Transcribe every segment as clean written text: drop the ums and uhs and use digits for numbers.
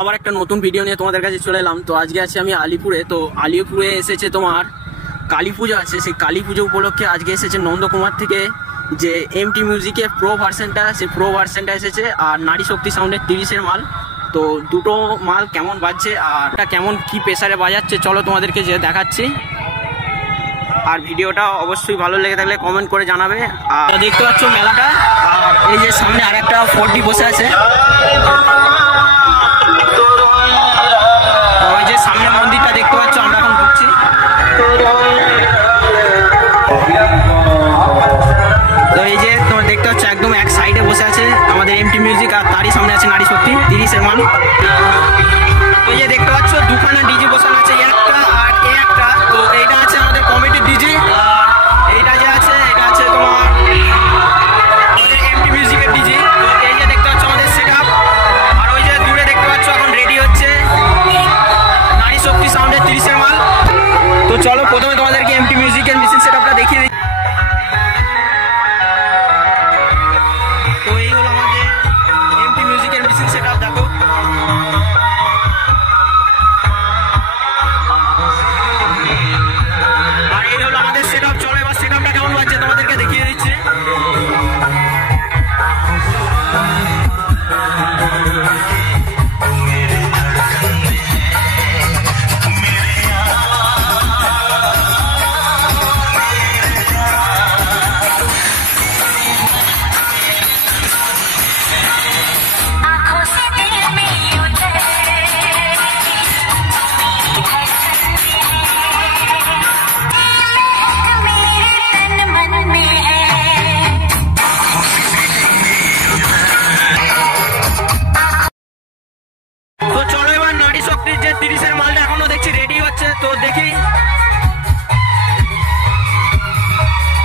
আবার একটা নতুন ভিডিও নিয়ে তোমাদের কাছে চলে এলাম। তো আজকে আছি আমি আলিপুরে। তো আলিপুরে এসেছে তোমার কালী পুজো আছে, সেই কালী পুজো উপলক্ষে আজকে এসেছে নন্দকুমার থেকে যে এমটি মিউজিকের প্রো ভার্সনটা, সেই প্রো ভার্সনটা এসেছে আর নারী শক্তি সাউন্ডের 30-এর মাল। তো দুটো মাল কেমন বাজছে আর এটা কেমন কি প্রেসারে বাজাচ্ছে চলো তোমাদেরকে যে দেখাচ্ছি। আর ভিডিওটা অবশ্যই ভালো লেগে থাকলে কমেন্ট করে জানাবে। আর দেখতে পাচ্ছ মেলাটা, আর এই যে সামনে আর একটা 4D বসে আছে। ওই যে সামনে মন্দিরটা দেখতে পাচ্ছ, আমরা এখন ঘুরছি। তো এই যে তোমার দেখতে পাচ্ছ একদম এক সাইডে বসে আছে আমাদের এমটি মিউজিক, আর তারই সামনে আছে নারী শক্তি 30-এর মাল। ওই যে দেখতে পাচ্ছ দুখানা ডিজি বসানো আছে, একটা আর এ একটা। তো এইটা আছে আমাদের কমিটির ডিজি, আর এইটা যে আছে এটা আছে তোমার আমাদের এমটি মিউজিকের ডিজি। তো এই যে দেখতে পাচ্ছ আমাদের সেটআপ, আর ওই যে দূরে দেখতে পাচ্ছ এখন রেডি হচ্ছে নারী শক্তি সাউন্ডের 30-এর মাল। তো চলো প্রথমে তোমাদেরকে এমটি মিউজিকের মেশিন সেটআপটা দেখিয়ে দিই। তো এই হলো আমাদের এমটি মিউজিকের মেশিন সেটআপ, দেখো। আর এই হলো আমাদের সেটআপ। চলো এবার সেটআপটা কেমন বাজছে তোমাদেরকে দেখিয়ে দিচ্ছি। তো চলো এবার নারী শক্তির যে 30-এর মালটা এখনো দেখছি রেডি হচ্ছে, তো দেখি।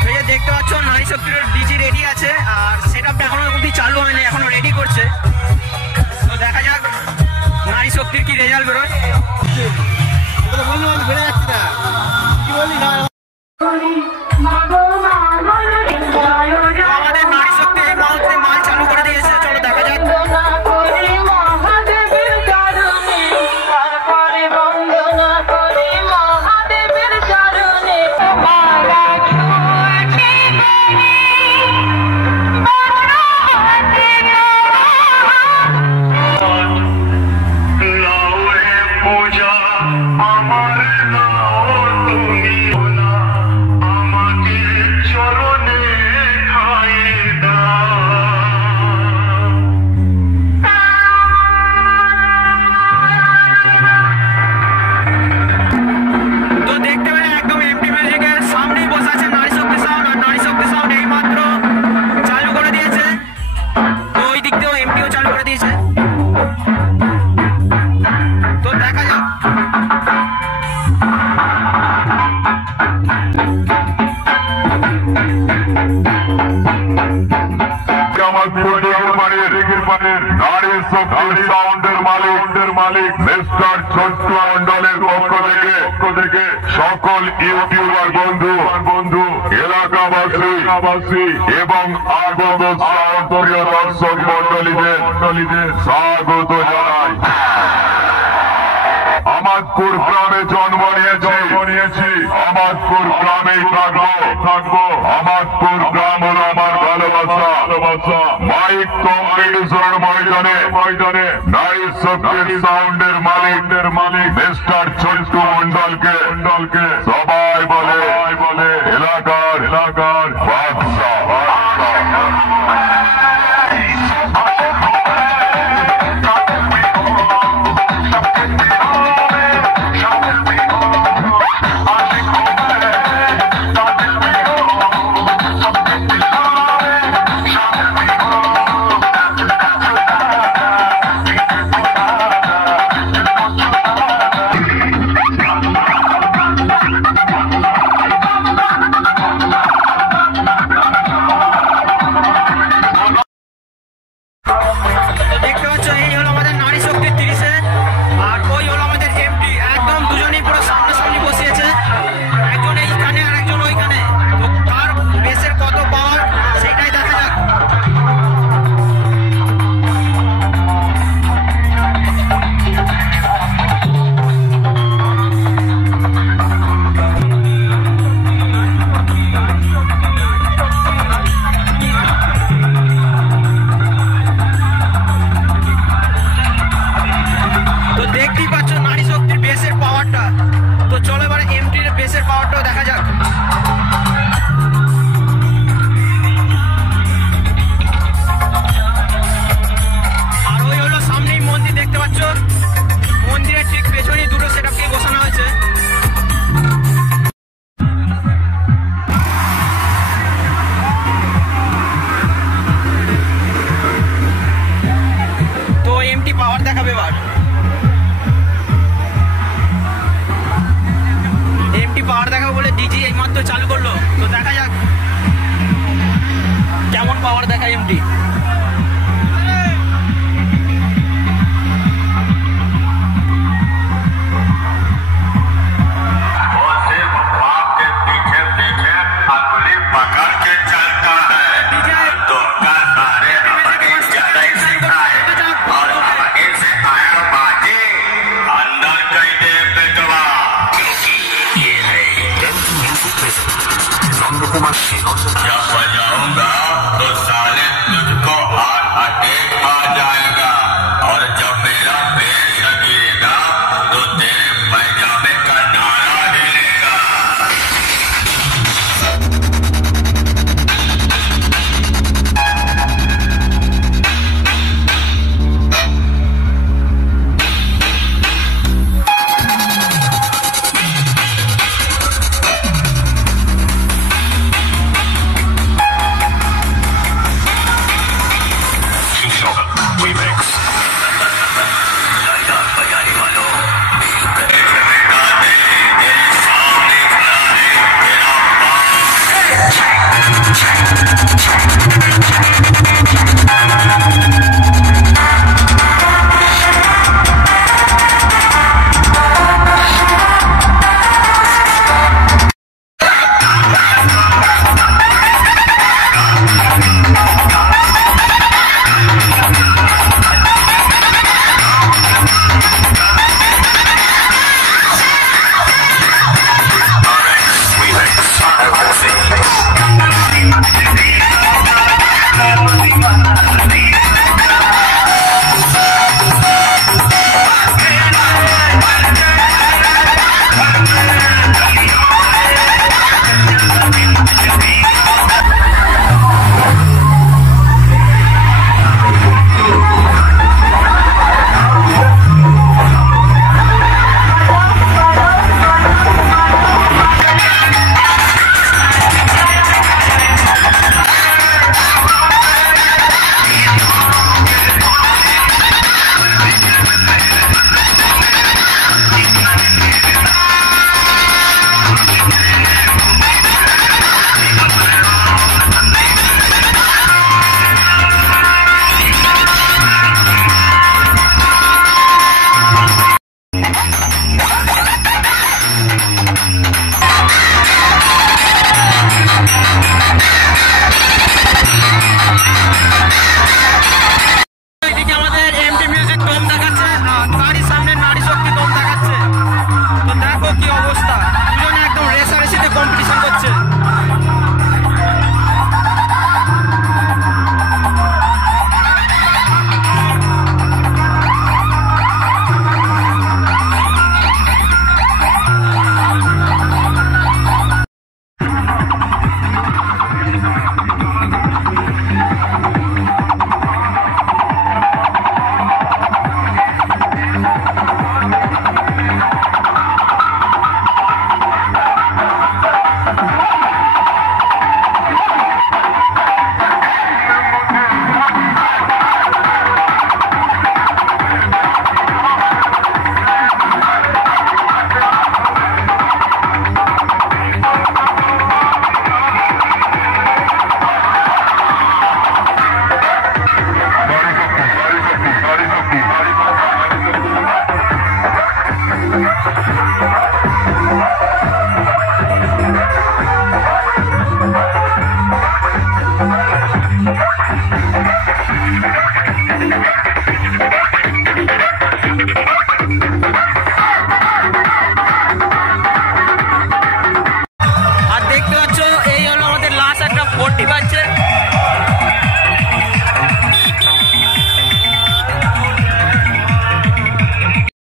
এই যে দেখতে পাচ্ছ নারী শক্তির ডিজি রেডি আছে, আর সেটআপটা এখনো অবধি চালু হয়নি, এখনো রেডি করছে। তো দেখা যাক নারী শক্তির কি রেজাল্ট বেরোয়। আমাদের নারী শক্তি এই মুহূর্তে মাল চালু করে দিয়েছে, চলো দেখা যাক। নারী শক্তি সাউন্ডের মালিক মিস্টার ছোট্ট মন্ডলের পক্ষ থেকে সকল ইউটিউবার বন্ধু এলাকাবাসী এবং আগত প্রিয় দর্শক মন্ডলীদের স্বাগত জানাই। আমাদপুর গ্রামে জন্ম নিয়েছি, আমাদপুর গ্রামেই থাকবো। আমাদপুর গ্রাম হলো আমার ভালোবাসা। মাইক কম্পিটিশন ময়দানে নারী শক্তির সাউন্ডের মালিক মিস্টার ছোট্ট মন্ডলকে সবাই বলে এলাকার বাদশা। চালু করলো, তো দেখা যাক কেমন পাওয়ার দেখায় এমটি। क्या बजाऊंगा